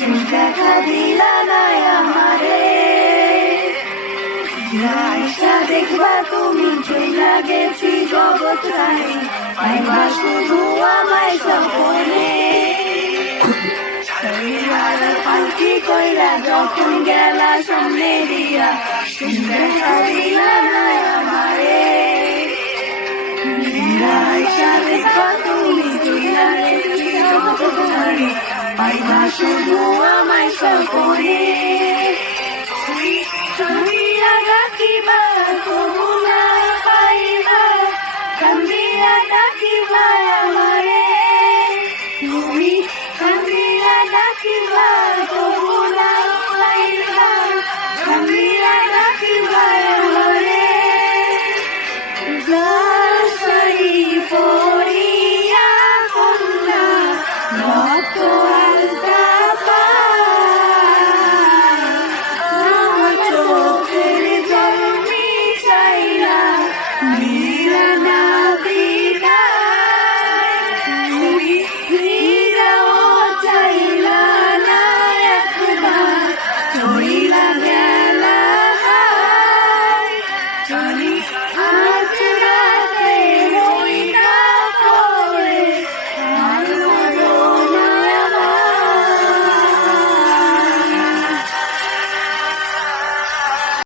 দেখা দিলা না আমারে, আয়সা দেখবা তুমি চইলা গেছি জগৎ ছাড়ি, পাইবা শুধু আমায় স্বপনে। পালকি কইরা যখন গেলা সামনে দিয়া, দেখা দিলা না আমারে, আয়সা দেখবা তুমি চইলা গেছি জগৎ ছাড়ি, পাইবা শুধু আমায় স্বপনে। তুমি আগাকিবা তবু